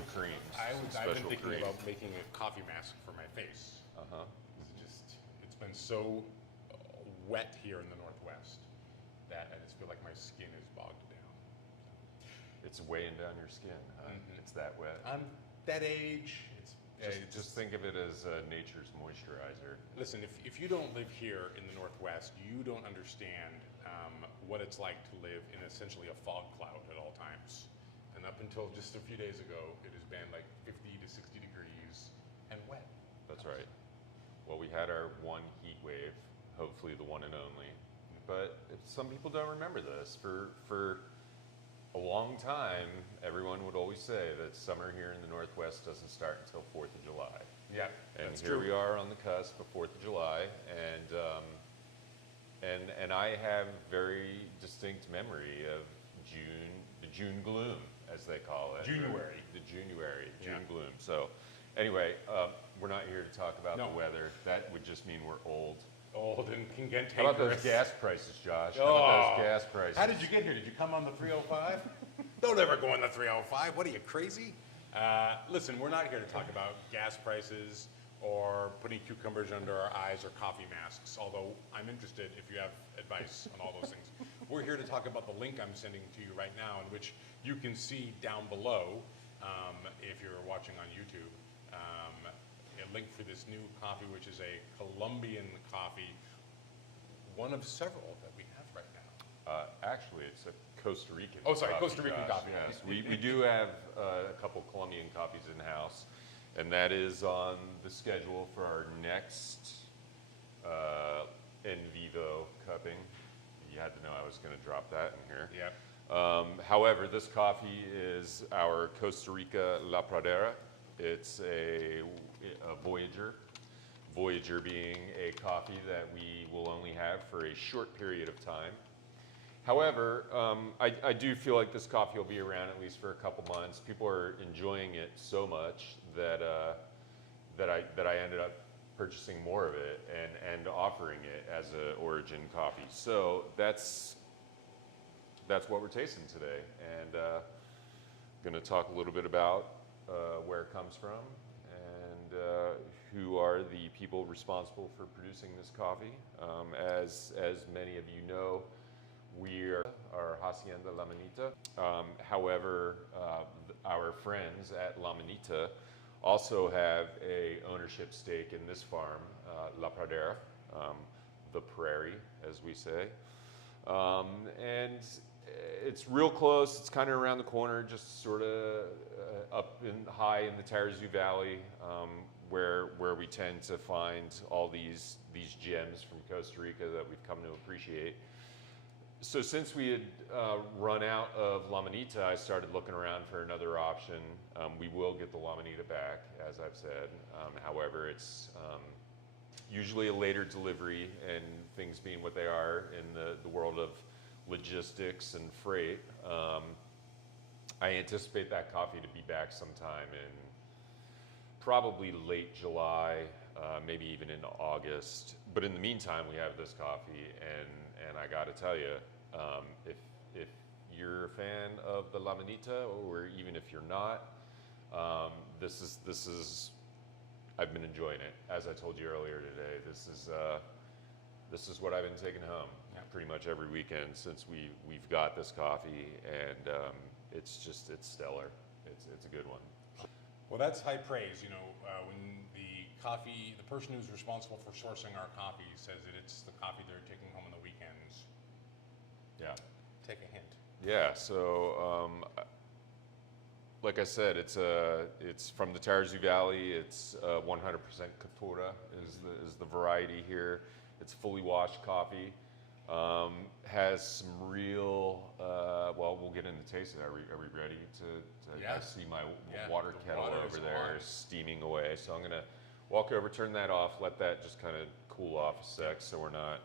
creams. I've been thinking about making a coffee mask for my face. It's been so wet here in the Northwest that I just feel like my skin is bogged down. It's weighing down your skin. It's that wet. I'm that age. Just think of it as nature's moisturizer. Listen, if you don't live here in the Northwest, you don't understand what it's like to live in essentially a fog cloud at all times. And up until just a few days ago, it has been like 50 to 60 degrees and wet. That's right. Well, we had our one heat wave, hopefully the one and only. But some people don't remember this. For a long time, everyone would always say that summer here in the Northwest doesn't start until 4th of July. Yeah, And that's here true. we are on the cusp of 4th of July, and I have very distinct memory of the June gloom, as they call it. January. June gloom. So anyway, we're not here to talk about No. the weather. That would just mean we're old. Old and can get How about those dangerous. gas prices, Josh? How about those gas prices? How did you get here? Did you come on the 305? Don't ever go on the 305. What are you, crazy? Listen, we're not here to talk about gas prices or putting cucumbers under our eyes or coffee masks, although I'm interested if you have advice on all those things. We're here to talk about the link I'm sending to you right now, in which you can see down below, if you're watching on YouTube, a link for this new coffee, which is a Colombian coffee, one of several that we have right now. Actually, it's a Costa Rican. Oh, sorry, coffee, Costa Rican Josh. coffee. Yes, we do have a couple Colombian coffees in house, and that is on the schedule for our next in vivo cupping. You had to know I was going to drop that in here. Yep. However, this coffee is our Costa Rica La Pradera. It's a Voyager. Voyager being a coffee that we will only have for a short period of time. However, I do feel like this coffee will be around at least for a couple months. People are enjoying it so much that I ended up purchasing more of it and offering it as an origin coffee. So that's what we're tasting today, and going to talk a little bit about where it comes from and who are the people responsible for producing this coffee. As many of you know, we are our Hacienda La Manita. However, our friends at La Manita also have a ownership stake in this farm, La Pradera, the prairie, as we say. And it's real close. It's kind of around the corner, just sort of up high in the Tarrazú Valley, where we tend to find all these gems from Costa Rica that we've come to appreciate. So since we had run out of La Manita, I started looking around for another option. We will get the La Manita back, as I've said. However, it's usually a later delivery, and things being what they are in the world of logistics and freight, I anticipate that coffee to be back sometime in probably late July, maybe even into August. But in the meantime, we have this coffee, and I got to tell you, if you're a fan of the La Manita, or even if you're not, this is I've been enjoying it. As I told you earlier today, this is what I've been taking home pretty much every weekend since we've got this coffee, and it's stellar. It's a good one. Well, that's high praise. You know, when the person who's responsible for sourcing our coffee says that it's the coffee they're taking home on the weekends. Yeah. Take a hint. Yeah. So, like I said, it's from the Tarrazú Valley. It's 100% Catura is the variety here. It's fully washed coffee. Has some real, well, we'll get into taste it. Are we ready to Yeah. I see my Yeah, water the kettle water over is there on. steaming away. So I'm going to walk over, turn that off, let that just kind of cool off a sec so we're not,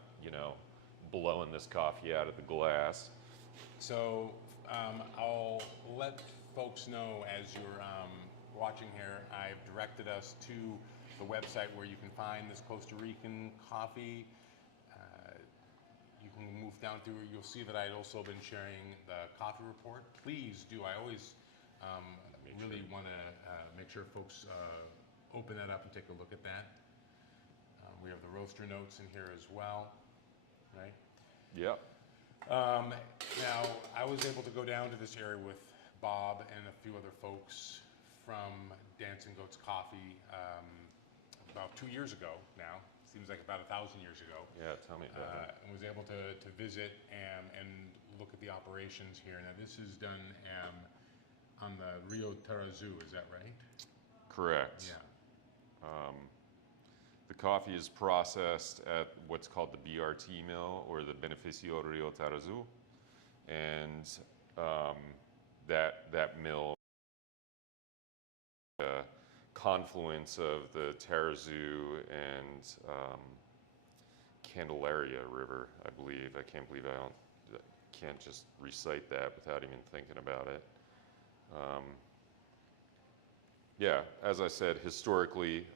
blowing this coffee out of the glass. So I'll let folks know as you're watching here, I've directed us to the website where you can find this Costa Rican coffee. You can move down through, you'll see that I'd also been sharing the coffee report. Please do, I always really want to make sure folks open that up and take a look at that. We have the roaster notes in here as well, right? Yep. Now, I was able to go down to this area with Bob and a few other folks from Dancing Goats Coffee about 2 years ago now. Seems like about 1,000 years ago. Yeah, tell me about it. And was able to visit and look at the operations here. Now, this is done on the Rio Tarazu, is that right? Correct. Yeah. The coffee is processed at what's called the BRT mill, or the Beneficio Rio Tarazu, and that mill, confluence of the Tarazu and Candelaria River, I believe. I can't believe I can't just recite that without even thinking about it. Yeah, as I said, historically,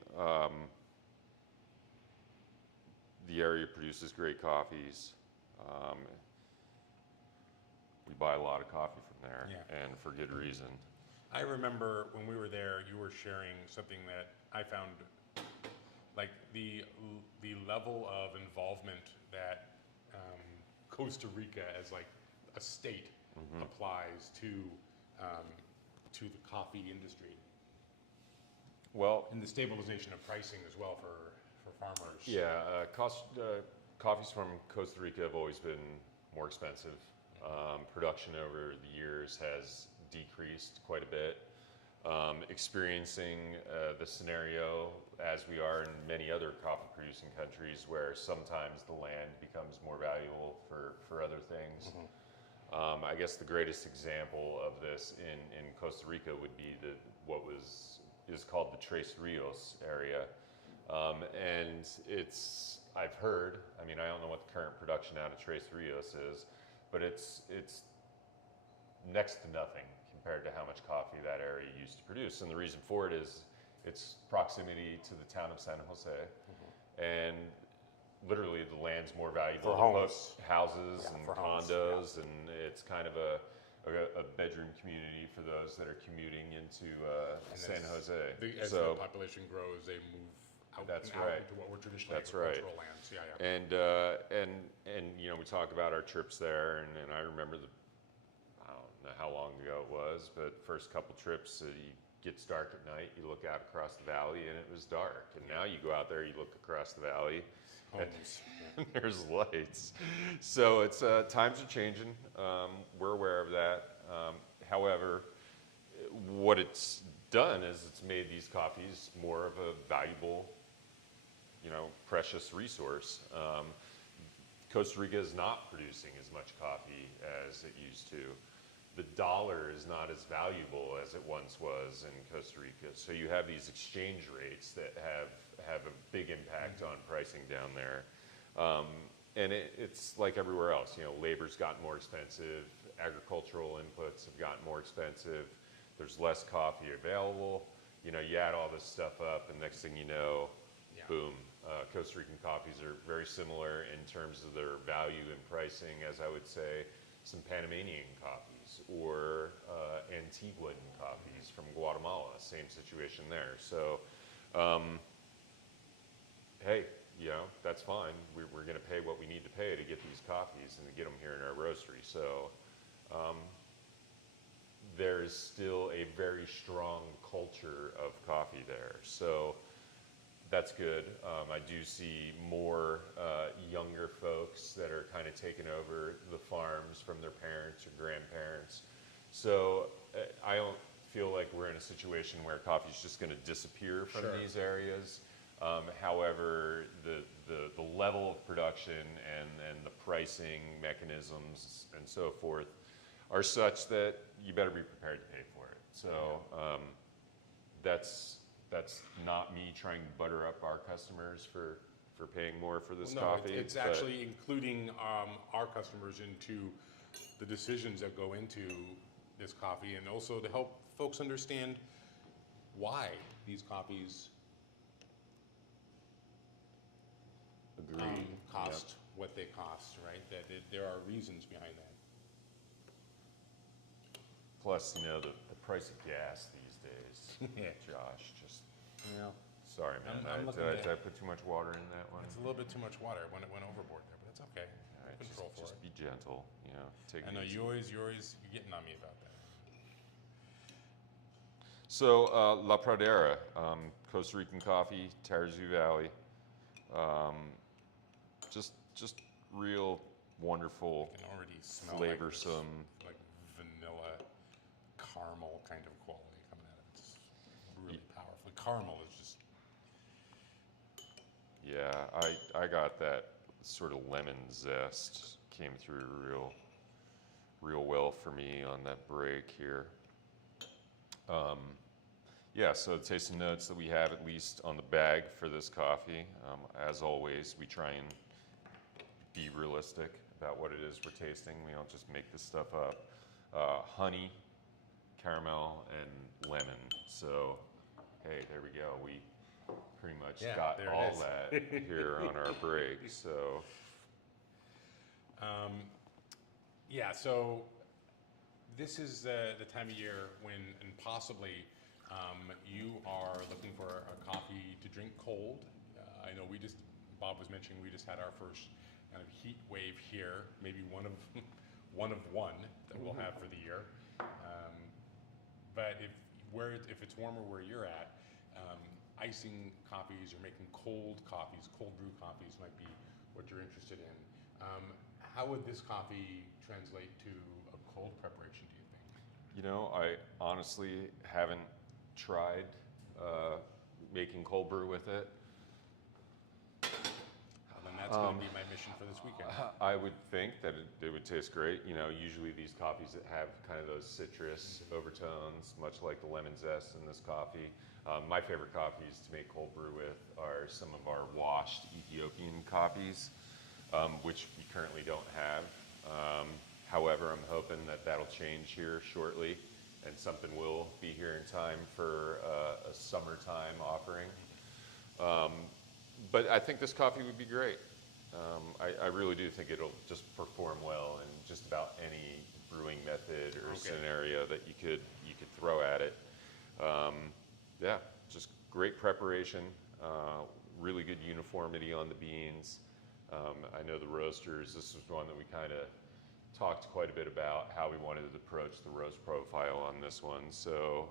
the area produces great coffees. We buy a lot of coffee from there, Yeah. and for good reason. I remember when we were there, you were sharing something that I found, like the level of involvement that Costa Rica as like a state applies to the coffee industry. Well, And the stabilization of pricing as well for farmers. yeah, coffees from Costa Rica have always been more expensive. Production over the years has decreased quite a bit. Experiencing the scenario, as we are in many other coffee producing countries, where sometimes the land becomes more valuable for other things. I guess the greatest example of this in Costa Rica would be what is called the Tres Rios area. And I've heard, I mean, I don't know what the current production out of Tres Rios is, but it's next to nothing compared to how much coffee that area used to produce. And the reason for it is its proximity to the town of San Jose. And literally the land's more valuable For to put homes. houses Yeah, and for homes, condos, and it's kind of a bedroom community for those that are commuting into San Jose. As the population grows, they move out, That's and out right. into what were traditionally That's right. agricultural lands. Yeah, yeah. And you know, we talk about our trips there, and I remember I don't know how long ago it was, but first couple trips, it gets dark at night, you look out across the valley and it was dark. And now you go out there, you look across the valley, Homes. and there's lights. So it's times are changing. We're aware of that. However, what it's done is it's made these coffees more of a valuable, precious resource. Costa Rica is not producing as much coffee as it used to. The dollar is not as valuable as it once was in Costa Rica. So you have these exchange rates that have a big impact on pricing down there. And it's like everywhere else, labor's gotten more expensive, agricultural inputs have gotten more expensive, there's less coffee available. You add all this stuff up, and next thing you know, boom, Costa Rican coffees are very similar in terms of their value and pricing as, I would say, some Panamanian coffees or Antiguan coffees from Guatemala. Same situation there. So, hey, that's fine. We're going to pay what we need to pay to get these coffees and to get them here in our roastery. So, there is still a very strong culture of coffee there. So, that's good. I do see more younger folks that are kind of taking over the farms from their parents or grandparents. So I don't feel like we're in a situation where coffee is just going to disappear from these areas. However, the level of production and the pricing mechanisms and so forth are such that you better be prepared to pay for it. So that's not me trying to butter up our customers for paying more for this coffee. It's actually including our customers into the decisions that go into this coffee, and also to help folks understand why these coffees cost what they cost, right? That there are reasons behind that. Plus, you know, the price of gas these days. Yeah. Josh, just Well, sorry, man. I'm looking Did at- I put too much water in that one? it's a little bit too much water when it went overboard there, but that's okay. All right, Control for just it. be gentle. You know, take I it know easy. you're getting on me about that. So La Pradera, Costa Rican coffee, Tarrazú Valley. Just real wonderful, I can already smell flavorsome. like vanilla caramel kind of quality coming out of it. It's really powerful. The caramel is just Yeah, I got that sort of lemon zest came through real well for me on that break here. Yeah, so the tasting notes that we have at least on the bag for this coffee, as always, we try and be realistic about what it is we're tasting. We don't just make this stuff up. Honey, caramel, and lemon. So, hey, there we go. We pretty much Yeah, got there it all is. that here on our break. So, yeah. So this is the time of year when, and possibly, you are looking for a coffee to drink cold. I know Bob was mentioning we just had our first kind of heat wave here, maybe one of one that we'll have for the year. But if it's warmer where you're at, icing coffees or making cold coffees, cold brew coffees might be what you're interested in. How would this coffee translate to a cold preparation, do you think? you know, I honestly haven't tried making cold brew with it. Well, then that's going to be my mission for this weekend. I would think that it would taste great. You know, usually these coffees that have kind of those citrus overtones, much like the lemon zest in this coffee. My favorite coffees to make cold brew with are some of our washed Ethiopian coffees, which we currently don't have. However, I'm hoping that that'll change here shortly, and something will be here in time for a summertime offering. But I think this coffee would be great. I really do think it'll just perform well in just about any brewing method or scenario that you could throw at it. Yeah, just great preparation, really good uniformity on the beans. I know the roasters, this was one that we kind of talked quite a bit about how we wanted to approach the roast profile on this one. So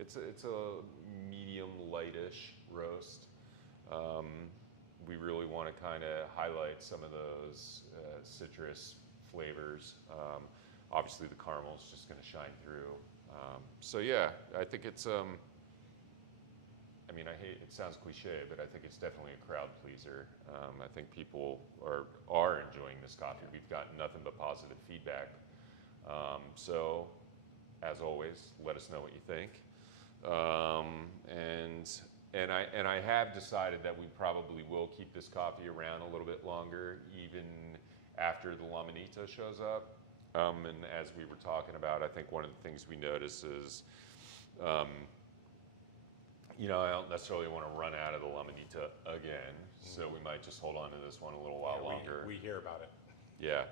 it's a medium lightish roast. We really want to kind of highlight some of those citrus flavors. Obviously the caramel is just going to shine through. So yeah, I think it's, I mean, it sounds cliche, but I think it's definitely a crowd pleaser. I think people are enjoying this coffee. We've gotten nothing but positive feedback. So as always, let us know what you think. And I have decided that we probably will keep this coffee around a little bit longer, even after the La Manita shows up. And as we were talking about, I think one of the things we notice is, you know, I don't necessarily want to run out of the La Manita again, so we might just hold on to this one a little while longer. We hear about it. Yeah.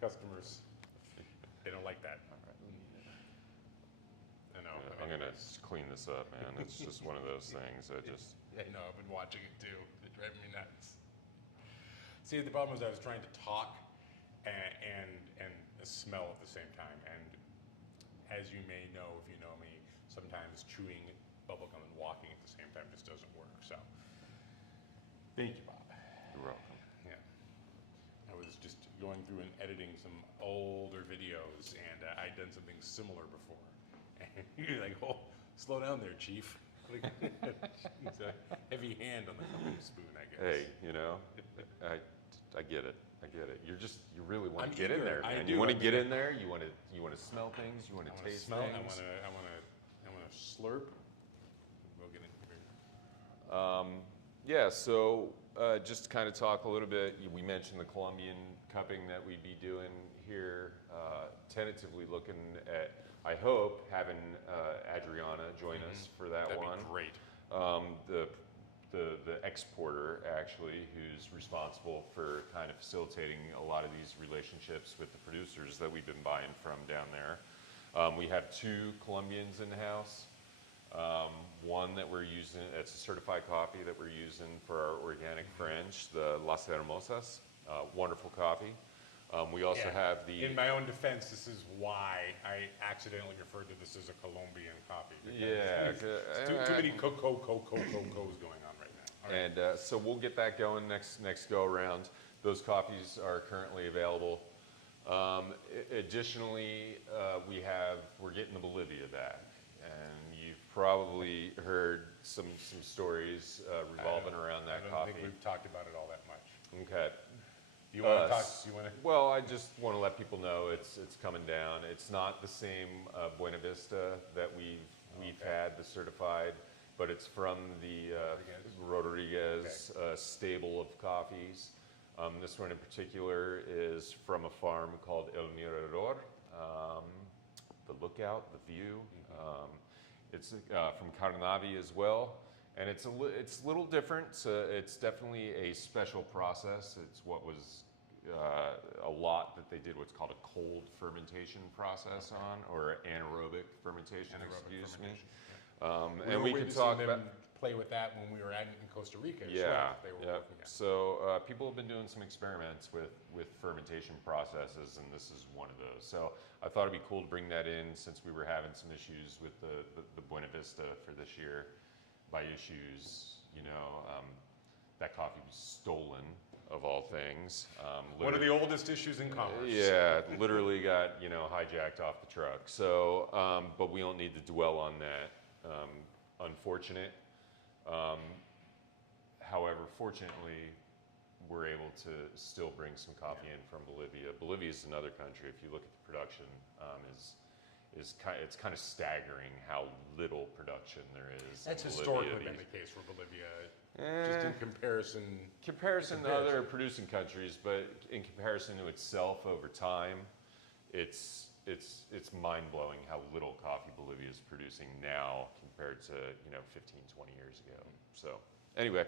Customers, they don't like that. I know. Yeah, I'm gonna clean this up, man. It's just one of those things. I know, I've been watching it too. It's driving me nuts. See, the problem is I was trying to talk and smell at the same time. And as you may know, if you know me, sometimes chewing bubblegum and walking at the same time just doesn't work. So, thank you, Bob. You're welcome. Yeah. I was just going through and editing some older videos, and I'd done something similar before. And you're like, oh, slow down there, Chief. Like, it's a heavy hand on the cooking spoon, I guess. Hey, you know, I get it. I get it. You really want I'm to get in eager. there, man. I You do. want I to mean, get in there. You want to smell things. You want to taste smell. things. I want to slurp. We'll get into it. Yeah, so just to kind of talk a little bit, we mentioned the Colombian cupping that we'd be doing here, tentatively looking at, I hope, having Adriana join us for that That'd one. be great. The exporter, actually, who's responsible for kind of facilitating a lot of these relationships with the producers that we've been buying from down there. We have 2 Colombians in the house. One that we're using, it's a certified coffee that we're using for our organic French, the Las Hermosas. Wonderful coffee. We also have the... In my own defense, this is why I accidentally referred to this as a Colombian coffee. Yeah. Too many coco's going on right now. All right. And so we'll get that going next go around. Those coffees are currently available. Additionally, we're getting the Bolivia back, and you've probably heard some stories revolving around that I don't coffee. think we've talked about it all that much. Okay. You want to talk? You want to? Well, I just want to let people know it's coming down. It's not the same Buena Vista that we've had, the certified, but it's from the Rodriguez stable of coffees. This one in particular is from a farm called El Mirador, the lookout, the view. It's from Carnavi as well, and it's a little different. It's definitely a special process. It's what was a lot that they did what's called a cold fermentation process on, or anaerobic fermentation, excuse me. And we can talk about play with that when we were in Costa Rica as yeah, well. They were yeah. working on. So people have been doing some experiments with fermentation processes, and this is one of those. So I thought it'd be cool to bring that in since we were having some issues with the Buena Vista for this year. By issues, that coffee was stolen, of all things. One of the oldest issues in commerce. Yeah, literally got hijacked off the truck. So, but we don't need to dwell on that. Unfortunate. However, fortunately, we're able to still bring some coffee in from Bolivia. Bolivia is another country. If you look at the production, it's kind of staggering how little production there is. That's in historically Bolivia. been the case for Bolivia, just in comparison. Comparison to other producing countries, but in comparison to itself over time, it's mind-blowing how little coffee Bolivia is producing now compared to 15, 20 years ago. So anyway,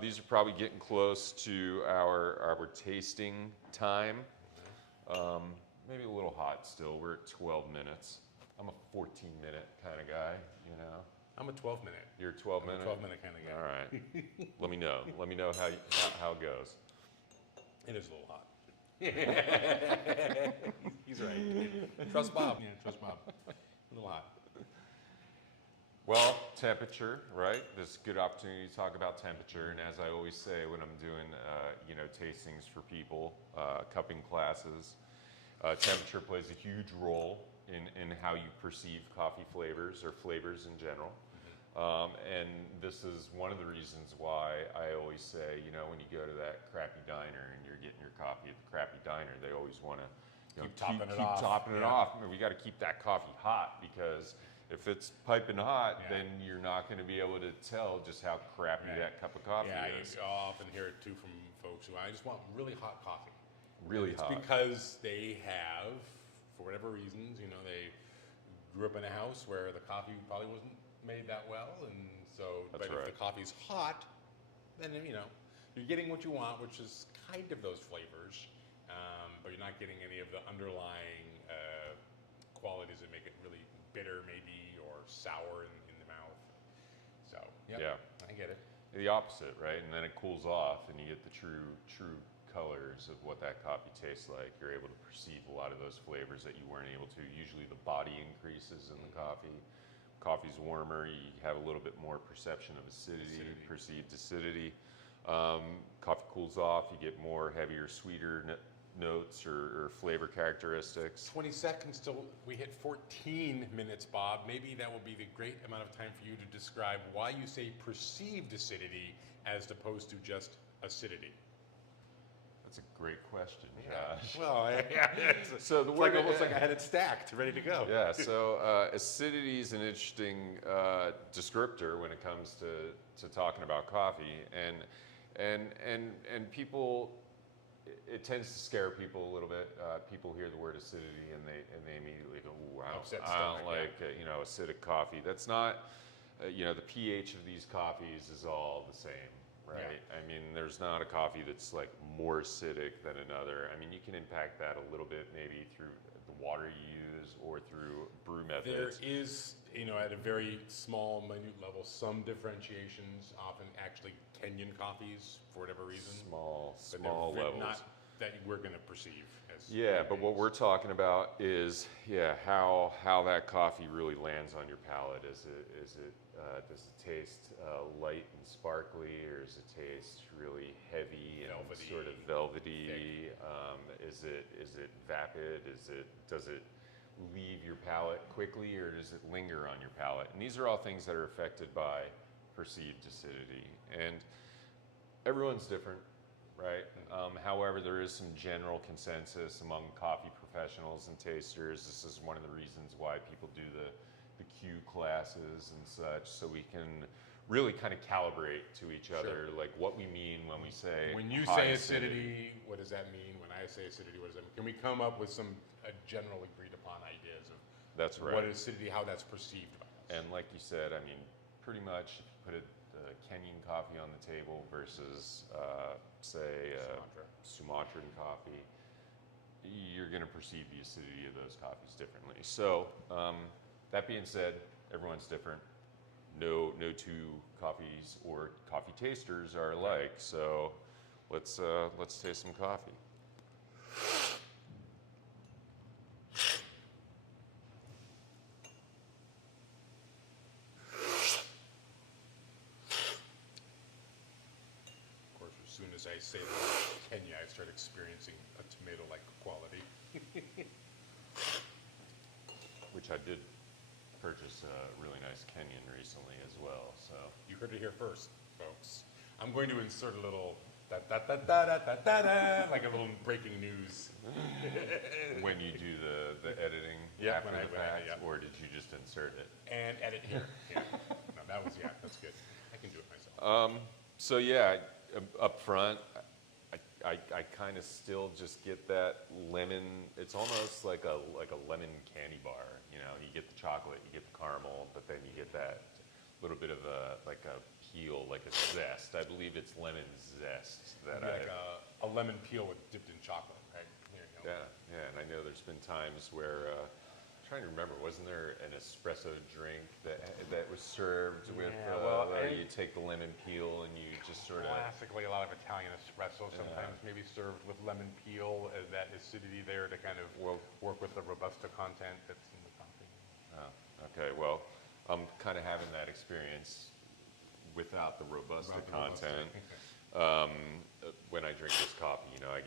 these are probably getting close to our tasting time. Maybe a little hot still. We're at 12 minutes. I'm a 14-minute kind of guy, I'm a 12-minute. You're a 12-minute? 12-minute kind of guy. All right. Let me know. Let me know how it goes. It is a little hot. He's right. Trust Bob. Yeah, trust Bob. A little hot. Well, temperature, right? This is a good opportunity to talk about temperature. And as I always say when I'm doing, tastings for people, cupping classes, temperature plays a huge role in how you perceive coffee flavors or flavors in general. And this is one of the reasons why I always say, when you go to that crappy diner and you're getting your coffee at the crappy diner, they always want to keep topping it off. I mean, we got to keep that coffee hot, because if it's piping hot, then you're not going to be able to tell just how crappy that cup of coffee is. Yeah, I often hear it too from folks who I just want really hot coffee. Really hot. It's because they have, for whatever reasons, they grew up in a house where the coffee probably wasn't made that well, and so. That's but right. if the coffee's hot, then you're getting what you want, which is kind of those flavors, but you're not getting any of the underlying qualities that make it really bitter, maybe, or sour in the mouth. So yeah, I get it. The opposite, right? And then it cools off, and you get the true colors of what that coffee tastes like. You're able to perceive a lot of those flavors that you weren't able to. Usually the body increases in the coffee. Coffee's warmer, you have a little bit more perception of perceived acidity. Coffee cools off, you get more heavier, sweeter notes or flavor characteristics. 20 seconds till we hit 14 minutes, Bob. Maybe that will be the great amount of time for you to describe why you say perceived acidity as opposed to just acidity. That's a great question, Josh. Well, so the it's word almost like I had it stacked, ready to go. Yeah. So acidity is an interesting descriptor when it comes to talking about coffee, and people. It tends to scare people a little bit. People hear the word acidity and they immediately go, "Ooh, I don't like acidic coffee." That's not. The pH of these coffees is all the same, right? I mean, there's not a coffee that's like more acidic than another. I mean, you can impact that a little bit maybe through the water you use or through brew There methods. is, at a very small, minute level, some differentiations, often actually Kenyan coffees, for whatever reason. Small But they're levels. not that we're going to perceive as Yeah, but what things. we're talking about is, how that coffee really lands on your palate. Does it taste light and sparkly, or does it taste really heavy and Velvety, sort of velvety? Is it vapid? Does it leave your palate quickly, or does it linger on your palate? And these are all things that are affected by perceived acidity. And everyone's different, right? However, there is some general consensus among coffee professionals and tasters. This is one of the reasons why people do the Q classes and such, so we can really kind of calibrate to each other, like what we mean when we say When you high say acidity, what does that mean? When I say acidity, what does that mean? Can we come up with some general agreed upon ideas of That's right. what is acidity, how that's perceived by us? And like you said, I mean, pretty much if you put a Kenyan coffee on the table versus, say, Sumatran coffee, you're going to perceive the acidity of those coffees differently. So, that being said, everyone's different. No two coffees or coffee tasters are alike. So, let's taste some coffee. Of course, as soon as I say the word Kenya, I start experiencing a tomato-like quality. Which I did purchase a really nice Kenyan recently as well. So You heard it here first, folks. I'm going to insert a little da da da da da da da da, like a little breaking news. when you do the editing Yeah, after when I- the when I- fact, yeah. or did you just insert it? And edit here. Yeah. No, that's good. I can do it myself. So yeah, up front, I kind of still just get that lemon. It's almost like a lemon candy bar. You get the chocolate, you get the caramel, but then you get that little bit of a peel, like a zest. I believe it's lemon zest that It'd be like a lemon peel dipped in chocolate, right? There you go. Yeah, and I know there's been times where, I'm trying to remember, wasn't there an espresso drink that was served with, Yeah, well, where you take the lemon peel and you just sort of, Classically, a lot of Italian espresso sometimes maybe served with lemon peel, that acidity there to kind of work with the Robusta content that's in the coffee. okay, well, I'm kind of having that experience without the Robusta Without the Robusta. content. When I drink this coffee, I get